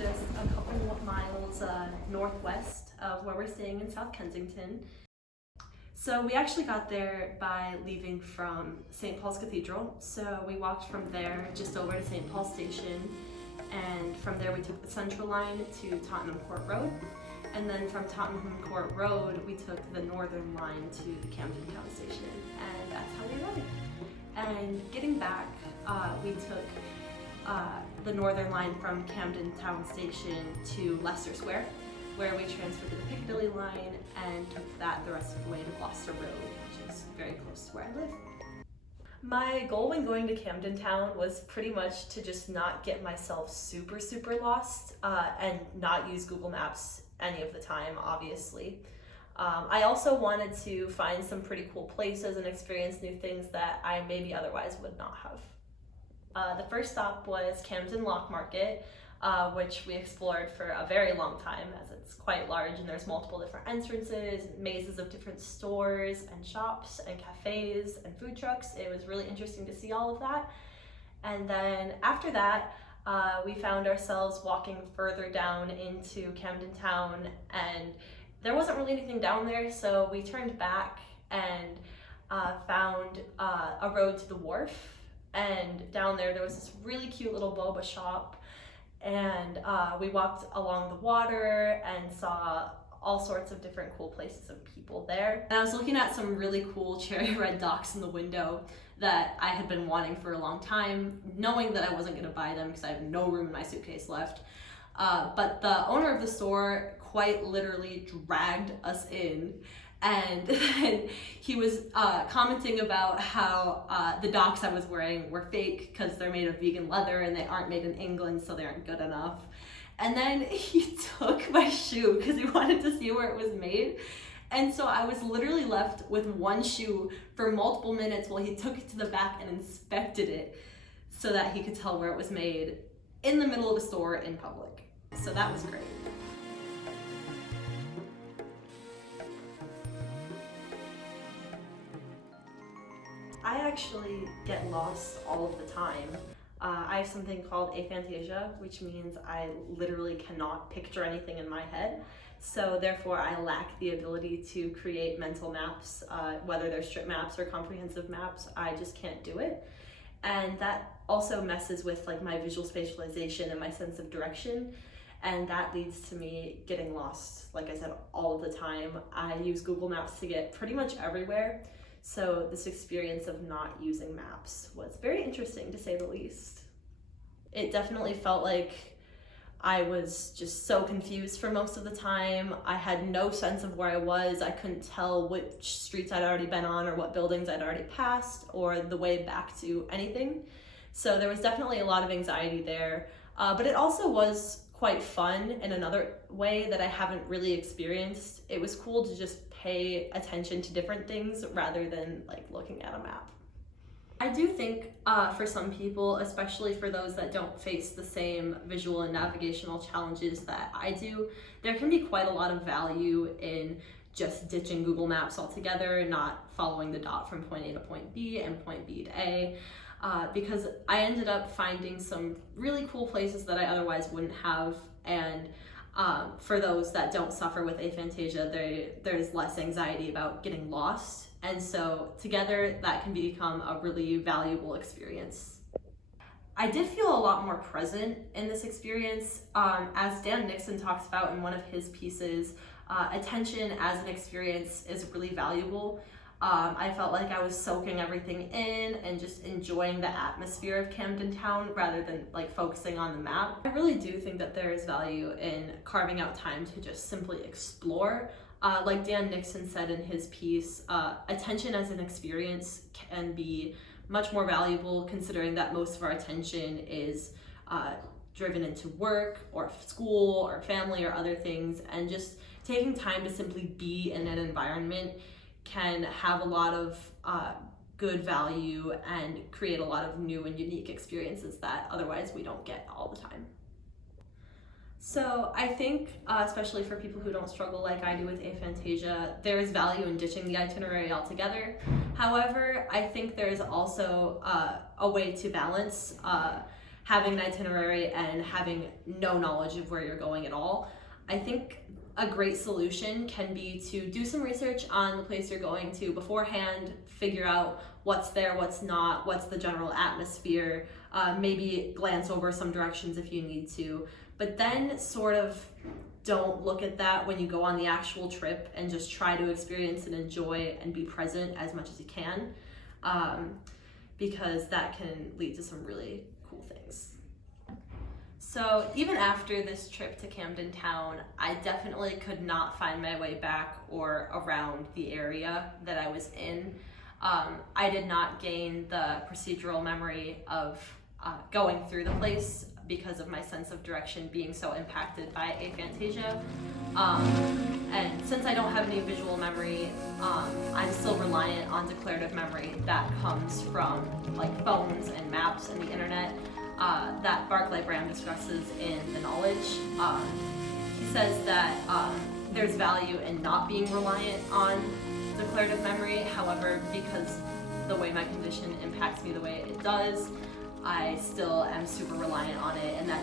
just a couple of miles northwest of where we're staying in South Kensington. So we actually got there by leaving from St. Paul's Cathedral. So we walked from there just over to St. Paul Station, and from there we took the Central Line to Tottenham Court Road. And then from Tottenham Court Road, we took the Northern Line to the Camden Town Station, and that's how we rode. And getting back, we took the Northern Line from Camden Town Station to Leicester Square, where we transferred to the Piccadilly line and took that the rest of the way to Gloucester Road, which is very close to where I live. My goal when going to Camden Town was pretty much to just not get myself super lost and not use Google Maps any of the time, obviously. I also wanted to find some pretty cool places and experience new things that I maybe otherwise would not have. The first stop was Camden Lock Market, which we explored for a very long time, as it's quite large and there's multiple different entrances, mazes of different stores and shops and cafes and food trucks. It was really interesting to see all of that. And then after that, we found ourselves walking further down into Camden Town, and there wasn't really anything down there, so we turned back and found a road to the wharf. And down there was this really cute little boba shop, and we walked along the water and saw all sorts of different cool places and people there. And I was looking at some really cool cherry red docks in the window that I had been wanting for a long time, knowing that I wasn't gonna buy them because I have no room in my suitcase left. But the owner of the store quite literally dragged us in, and then he was commenting about how the docks I was wearing were fake because they're made of vegan leather and they aren't made in England, so they aren't good enough. And then he took my shoe because he wanted to see where it was made. And so I was literally left with one shoe for multiple minutes while he took it to the back and inspected it so that he could tell where it was made in the middle of the store in public. So that was great. I actually get lost all of the time. I have something called aphantasia, which means I literally cannot picture anything in my head. So therefore I lack the ability to create mental maps, whether they're strip maps or comprehensive maps. I just can't do it. And that also messes with like my visual spatialization and my sense of direction. And that leads to me getting lost, like I said, all of the time. I use Google Maps to get pretty much everywhere. So this experience of not using maps was very interesting, to say the least. It definitely felt like I was just so confused for most of the time. I had no sense of where I was. I couldn't tell which streets I'd already been on or what buildings I'd already passed or the way back to anything. So there was definitely a lot of anxiety there, but it also was quite fun in another way that I haven't really experienced. It was cool to just pay attention to different things rather than like looking at a map. I do think for some people, especially for those that don't face the same visual and navigational challenges that I do, there can be quite a lot of value in just ditching Google Maps altogether, not following the dot from point A to point B and point B to A. Because I ended up finding some really cool places that I otherwise wouldn't have, and for those that don't suffer with aphantasia, there's less anxiety about getting lost, and so together that can become a really valuable experience. I did feel a lot more present in this experience. As Dan Nixon talks about in one of his pieces, attention as an experience is really valuable. I felt like I was soaking everything in and just enjoying the atmosphere of Camden Town rather than like focusing on the map. I really do think that there is value in carving out time to just simply explore. Like Dan Nixon said in his piece, attention as an experience can be much more valuable considering that most of our attention is driven into work or school or family or other things, and just taking time to simply be in an environment can have a lot of good value and create a lot of new and unique experiences that otherwise we don't get all the time. So I think, especially for people who don't struggle like I do with aphantasia, there is value in ditching the itinerary altogether. However, I think there is also a way to balance having an itinerary and having no knowledge of where you're going at all. I think a great solution can be to do some research on the place you're going to beforehand, figure out what's there, what's not, what's the general atmosphere, maybe glance over some directions if you need to, but then sort of don't look at that when you go on the actual trip, and just try to experience and enjoy and be present as much as you can, because that can lead to some really cool things. So even after this trip to Camden town, I definitely could not find my way back or around the area that I was in. I did not gain the procedural memory of going through the place because of my sense of direction being so impacted by aphantasia. And since I don't have any visual memory, I'm still reliant on declarative memory that comes from like phones and maps and the internet, that Barclay Graham discusses in The Knowledge. He says that there's value in not being reliant on declarative memory. However, because the way my condition impacts me the way it does, I still am super reliant on it, and that